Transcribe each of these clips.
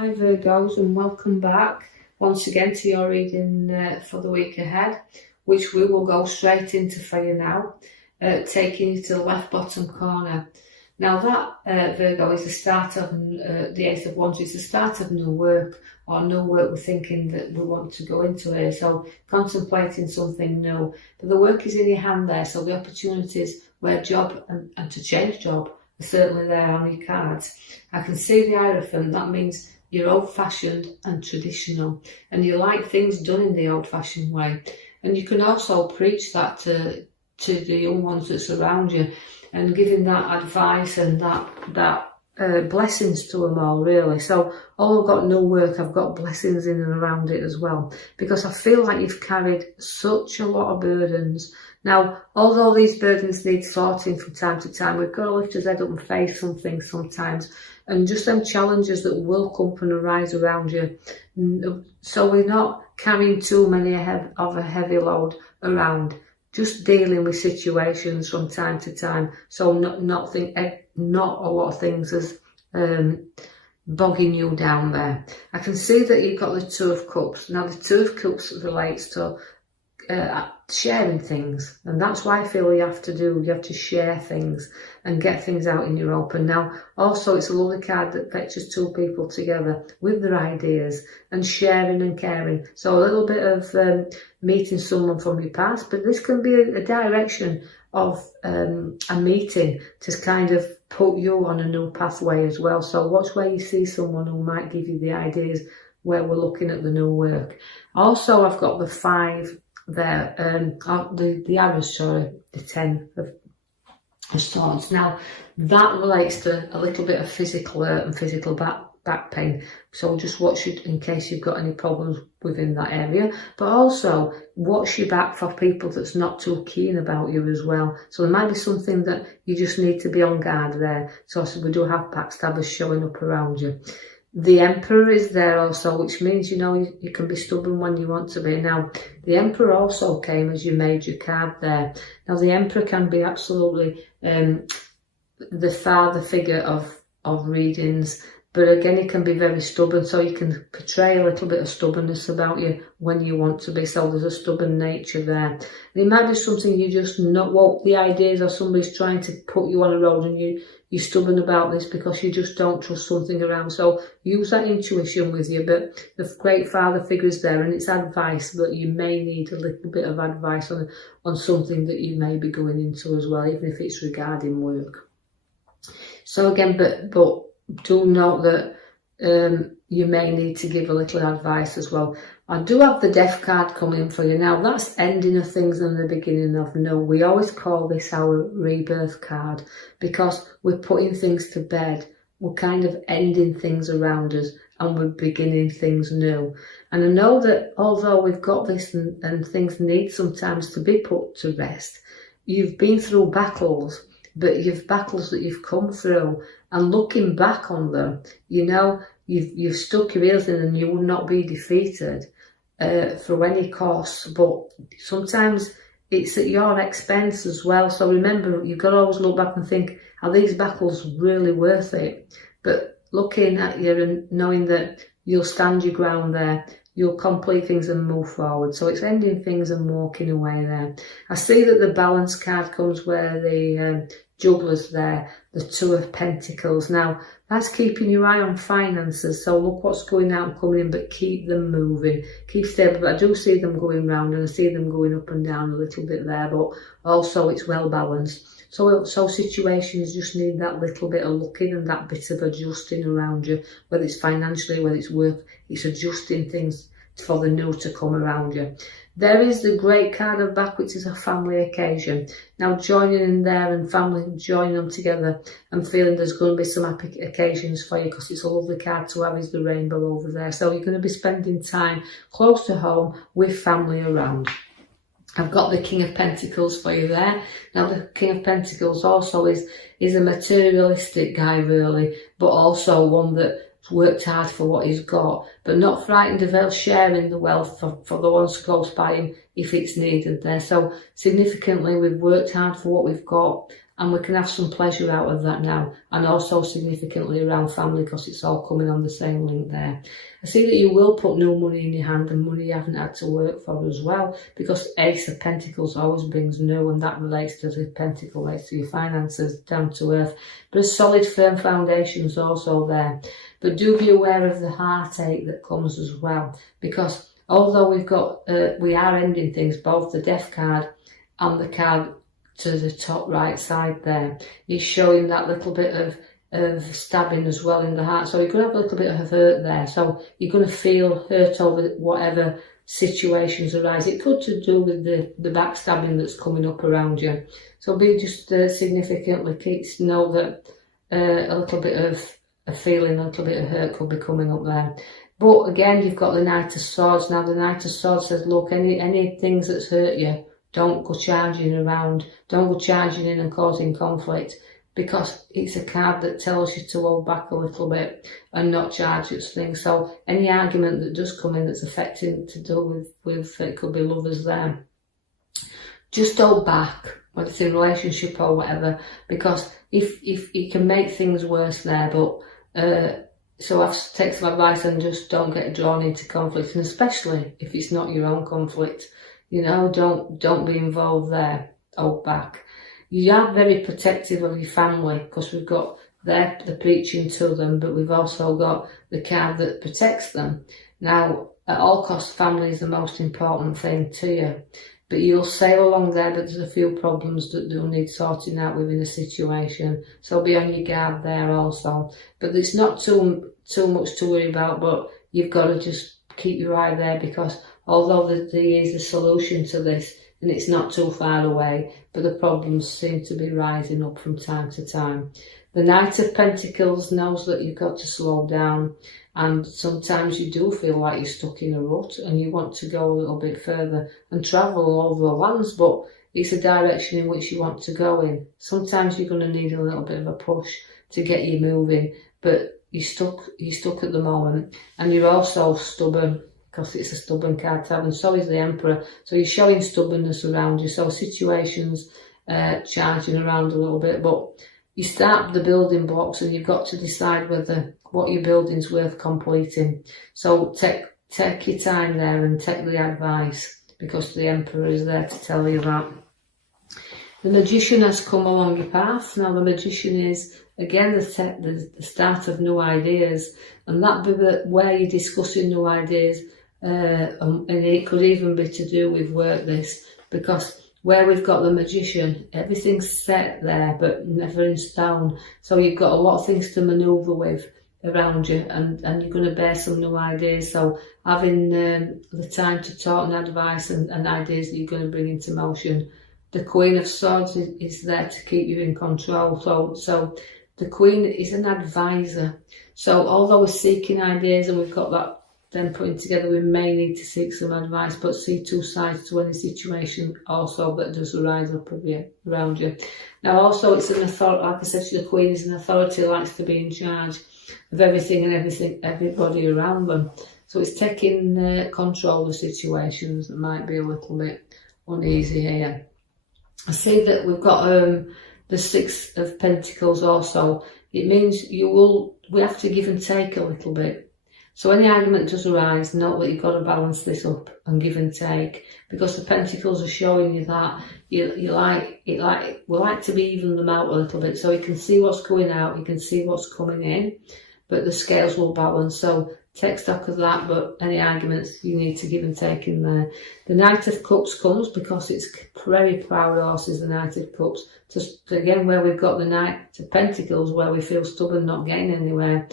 Hi Virgos, and welcome back once again to your reading for the week ahead, which we will go straight into for you now, taking you to the left bottom corner. Now that Virgo is the start of the Ace of Wands, is the start of new work, or new work we're thinking that we want to go into here, so contemplating something new. But the work is in your hand there, so the opportunities where job and to change job are certainly there on your cards. I can see the Hierophant. That means you're old-fashioned and traditional, and you like things done in the old-fashioned way. And you can also preach that to the young ones that's around you, and giving that advice and that blessings to them all, really. So, I've got new work, I've got blessings in and around it as well, because I feel like you've carried such a lot of burdens. Now, although these burdens need sorting from time to time, we've got to lift our head up and face some things sometimes, and just them challenges that will come and arise around you. So we're not carrying too many of a heavy load around, just dealing with situations from time to time. So not a lot of things as bogging you down there. I can see that you've got the Two of Cups. Now the Two of Cups relates to sharing things, and that's why I feel you have to share things and get things out in your open. Now also it's a lovely card that fetches two people together with their ideas and sharing and caring. So a little bit of meeting someone from your past, but this can be a direction of a meeting to kind of put you on a new pathway as well. So watch where you see someone who might give you the ideas where we're looking at the new work. Also I've got the 5 there, the arrows, sorry, the 10 of swords. Now that relates to a little bit of physical hurt and physical back pain, so just watch it in case you've got any problems within that area. But also watch your back for people that's not too keen about you as well. So there might be something that you just need to be on guard there. So we do have backstabbers showing up around you. The Emperor is there also, which means, you can be stubborn when you want to be. Now, the Emperor also came as your major card there. Now, the Emperor can be absolutely the father figure of readings, but again, he can be very stubborn, so you can portray a little bit of stubbornness about you when you want to be. So there's a stubborn nature there. And it might be something you just not want the ideas, or somebody's trying to put you on a road and you're stubborn about this because you just don't trust something around. So use that intuition with you. But the great father figure is there, and it's advice, but you may need a little bit of advice on something that you may be going into as well, even if it's regarding work. So again, but do note that you may need to give a little advice as well. I do have the Death card coming for you. Now that's ending of things and the beginning of new. We always call this our rebirth card because we're putting things to bed. We're kind of ending things around us and we're beginning things new. And I know that although we've got this and things need sometimes to be put to rest, you've been through battles, but you've battles that you've come through, and looking back on them, you've stuck your heels in and you will not be defeated for any cost. But sometimes it's at your expense as well. So remember, you've got to always look back and think, are these battles really worth it? But looking at you and knowing that you'll stand your ground there, you'll complete things and move forward. So it's ending things and walking away there. I see that the Balance card comes where the Juggler's there, the Two of Pentacles. Now, that's keeping your eye on finances. So look what's going out and coming in, but keep them moving. Keep stable. But I do see them going round, and I see them going up and down a little bit there, but also it's well balanced. So situations just need that little bit of looking and that bit of adjusting around you, whether it's financially, whether it's work, it's adjusting things for the new to come around you. There is the Great card of back, which is a family occasion. Now joining in there and family, joining them together and feeling there's going to be some happy occasions for you, because it's a lovely card to have is the rainbow over there. So you're going to be spending time close to home with family around. I've got the King of Pentacles for you there. Now the King of Pentacles also is a materialistic guy really, but also one that worked hard for what he's got, but not frightened of sharing the wealth for the ones close by him if it's needed there. So significantly, we've worked hard for what we've got, and we can have some pleasure out of that now, and also significantly around family, because it's all coming on the same link there. I see that you will put new money in your hand, and money you haven't had to work for as well, because Ace of Pentacles always brings new, and that relates to the Pentacle, relates to your finances, down to earth. But a solid, firm foundation's also there. But do be aware of the heartache that comes as well, because although we are ending things, both the Death card and the card to the top right side there is showing that little bit of stabbing as well in the heart. So you're going to have a little bit of hurt there. So you're going to feel hurt over whatever situations arise. It could to do with the backstabbing that's coming up around you. So be just significantly know that a little bit of a feeling, a little bit of hurt could be coming up there. But again, you've got the Knight of Swords. Now the Knight of Swords says, look, any things that's hurt you, don't go charging around, don't go charging in and causing conflict, because it's a card that tells you to hold back a little bit and not charge at things. So any argument that does come in that's affecting to do with it could be lovers there, just hold back, whether it's in a relationship or whatever, because if you can make things worse there. But so I've take some advice and just don't get drawn into conflict, and especially if it's not your own conflict. You know, don't be involved there. Hold back. You are very protective of your family, because we've got the preaching to them, but we've also got the card that protects them. Now, at all costs, family is the most important thing to you. But you'll sail along there, but there's a few problems that do need sorting out within a situation. So be on your guard there also. But it's not too much to worry about, but you've got to just keep your eye there, because although there is a solution to this, and it's not too far away, but the problems seem to be rising up from time to time. The Knight of Pentacles knows that you've got to slow down, and sometimes you do feel like you're stuck in a rut and you want to go a little bit further and travel all over the lands, but it's a direction in which you want to go in. Sometimes you're going to need a little bit of a push to get you moving, but you're stuck at the moment, and you're also stubborn, because it's a stubborn card to have, and so is the Emperor. So you're showing stubbornness around you. So situations charging around a little bit, but you start the building blocks, and you've got to decide whether what you're building's worth completing. So take your time there and take the advice, because the Emperor is there to tell you that. The Magician has come along your path. Now the Magician is, again, the start of new ideas, and that be where you're discussing new ideas, and it could even be to do with work, this, because where we've got the Magician, everything's set there but never in stone. So you've got a lot of things to manoeuvre with around you, and you're going to bear some new ideas. So having the time to talk and advice and ideas that you're going to bring into motion. The Queen of Swords is there to keep you in control. So the Queen is an advisor. So although we're seeking ideas and we've got that then putting together, we may need to seek some advice, but see two sides to any situation also that does arise up around you. Now also it's an authority, like I said, the Queen is an authority, likes to be in charge of everything and everybody around them. So it's taking control of situations that might be a little bit uneasy here. I see that we've got the Six of Pentacles also. It means we have to give and take a little bit. So any argument does arise, note that you've got to balance this up and give and take, because the Pentacles are showing you that we like to be even them out a little bit, so you can see what's going out, you can see what's coming in, but the scales will balance. So take stock of that, but any arguments you need to give and take in there. The Knight of Cups comes because it's very proud horses, the Knight of Cups. Just again, where we've got the Knight of Pentacles, where we feel stubborn, not getting anywhere,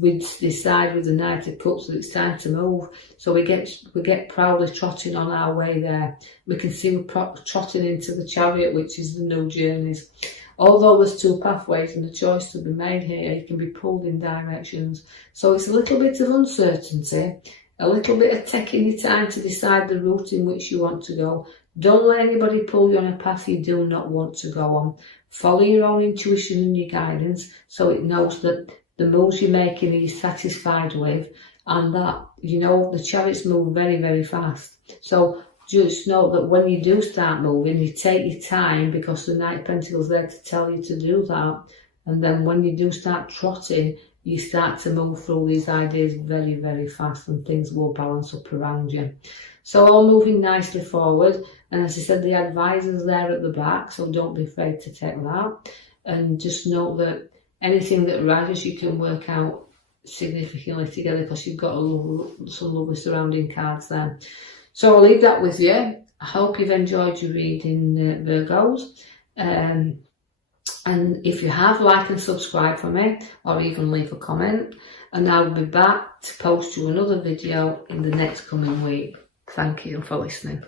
we decide with the Knight of Cups that it's time to move. So we get proudly trotting on our way there. We can see we're trotting into the Chariot, which is the new journeys. Although there's two pathways and a choice to be made here, you can be pulled in directions. So it's a little bit of uncertainty, a little bit of taking your time to decide the route in which you want to go. Don't let anybody pull you on a path you do not want to go on. Follow your own intuition and your guidance, so it knows that the moves you're making, are you satisfied with, and that, you know, the chariots move very, very fast. So just note that when you do start moving, you take your time, because the Knight of Pentacles is there to tell you to do that. And then when you do start trotting, you start to move through these ideas very, very fast, and things will balance up around you. So all moving nicely forward. And as I said, the advisor's there at the back, so don't be afraid to take that. And just note that anything that arises, you can work out significantly together, because you've got some lovely surrounding cards there. So I'll leave that with you. I hope you've enjoyed your reading, Virgos. And if you have, like and subscribe for me, or even leave a comment. And I'll be back to post you another video in the next coming week. Thank you for listening.